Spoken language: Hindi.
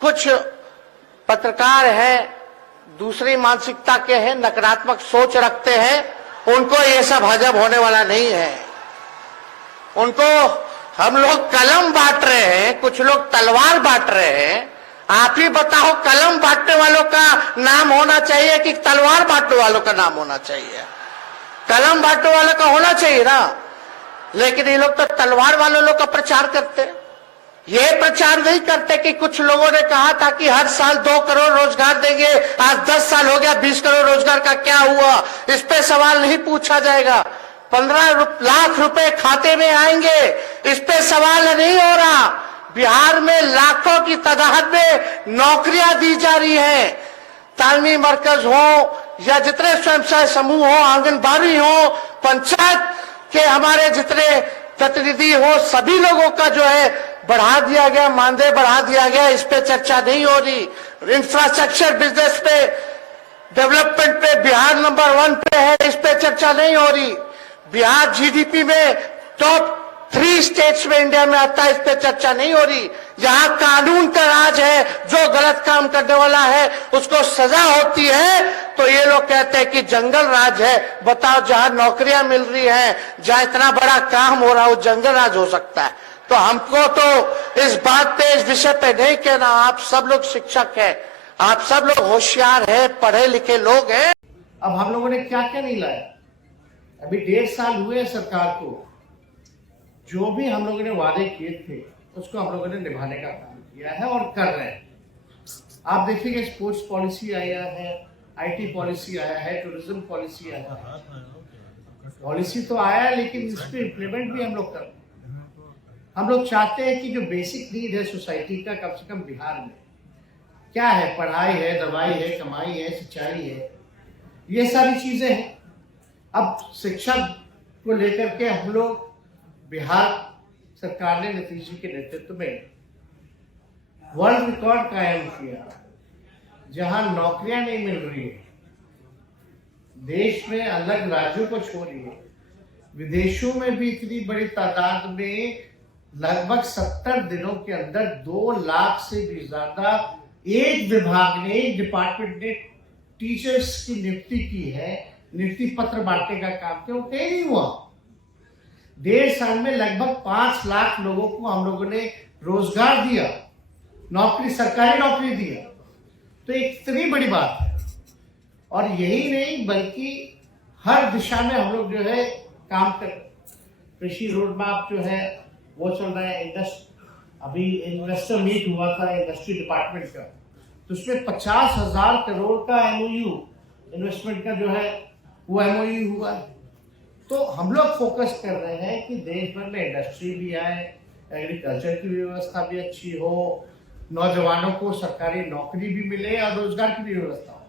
कुछ पत्रकार हैं, दूसरी मानसिकता के हैं, नकारात्मक सोच रखते हैं, उनको ये सब हजम होने वाला नहीं है। उनको हम लोग कलम बांट रहे हैं, कुछ लोग तलवार बांट रहे हैं। आप ही बताओ, कलम बांटने वालों का नाम होना चाहिए कि तलवार बांटने वालों का नाम होना चाहिए? कलम बांटने वालों का होना चाहिए ना। लेकिन ये लोग तो तलवार वाले लोग का प्रचार करते। ये प्रचार नहीं करते कि कुछ लोगों ने कहा था कि हर साल 2 करोड़ रोजगार देंगे। आज 10 साल हो गया, 20 करोड़ रोजगार का क्या हुआ? इस पे सवाल नहीं पूछा जाएगा। 15 लाख रुपए खाते में आएंगे, इस पे सवाल नहीं हो रहा। बिहार में लाखों की तादाद में नौकरियां दी जा रही है। तालमी मरकज हो या जितने स्वयं सहायता समूह हो, आंगनबाड़ी हो, पंचायत के हमारे जितने प्रतिनिधि हो, सभी लोगों का जो है बढ़ा दिया गया, मानदेय बढ़ा दिया गया। इस पे चर्चा नहीं हो रही। इंफ्रास्ट्रक्चर बिजनेस पे, डेवलपमेंट पे बिहार नंबर 1 पे है, इस पे चर्चा नहीं हो रही। बिहार जीडीपी में टॉप 3 स्टेट्स में इंडिया में आता है, इस पे चर्चा नहीं हो रही। यहाँ कानून का राज है, जो गलत काम करने वाला है उसको सजा होती है। तो ये लोग कहते हैं कि जंगल राज है। बताओ, जहां नौकरियां मिल रही हैं, जहां इतना बड़ा काम हो रहा है, वो जंगल राज हो सकता है? तो हमको तो इस बात पे, इस विषय पे नहीं कहना। आप सब लोग शिक्षक हैं, आप सब लोग होशियार हैं, पढ़े लिखे लोग हैं। अब हम लोगों ने क्या क्या नहीं लाया? अभी 1.5 साल हुए सरकार को। जो भी हम लोगों ने वादे किए थे उसको हम लोगों ने निभाने का काम किया है और कर रहे हैं। आप देखिए, स्पोर्ट्स पॉलिसी आया है, आईटी पॉलिसी आया है, टूरिज्म पॉलिसी आया है। पॉलिसी तो आया है, लेकिन इस पे इम्प्लीमेंट भी हम लोग कर रहे हैं। हम लोग चाहते हैं कि जो बेसिक नीड है सोसाइटी का, कम से कम बिहार में क्या है, पढ़ाई है, दवाई है, कमाई है, सिंचाई है, ये सारी चीजें हैं। अब शिक्षा को लेकर के हम लोग, बिहार सरकार ने नीतीश जी के नेतृत्व में वर्ल्ड रिकॉर्ड कायम किया। जहां नौकरियां नहीं मिल रही है, देश में अलग राज्यों को छोड़िए, विदेशों में भी इतनी बड़ी तादाद में लगभग 70 दिनों के अंदर 2 लाख से भी ज्यादा एक विभाग ने, एक डिपार्टमेंट ने टीचर्स की नियुक्ति की है। नियुक्ति पत्र बांटने का काम किया, वो कहीं नहीं हुआ। 1.5 साल में लगभग 5 लाख लोगों को हम लोगों ने रोजगार दिया, नौकरी, सरकारी नौकरी दिया। तो एक इतनी बड़ी बात है। और यही नहीं, बल्कि हर दिशा में हम लोग जो है काम कर। कृषि रोड मैप जो है वो चल रहा है। अभी इन्वेस्टर मीट हुआ था इंडस्ट्री डिपार्टमेंट का, तो उसमें 50,000 करोड़ का एमओयू, इन्वेस्टमेंट का जो है वो एमओयू हुआ है। तो हम लोग फोकस कर रहे हैं कि देश भर में इंडस्ट्री भी आए, एग्रीकल्चर की व्यवस्था भी अच्छी हो, नौजवानों को सरकारी नौकरी भी मिले और रोजगार की भी व्यवस्था हो।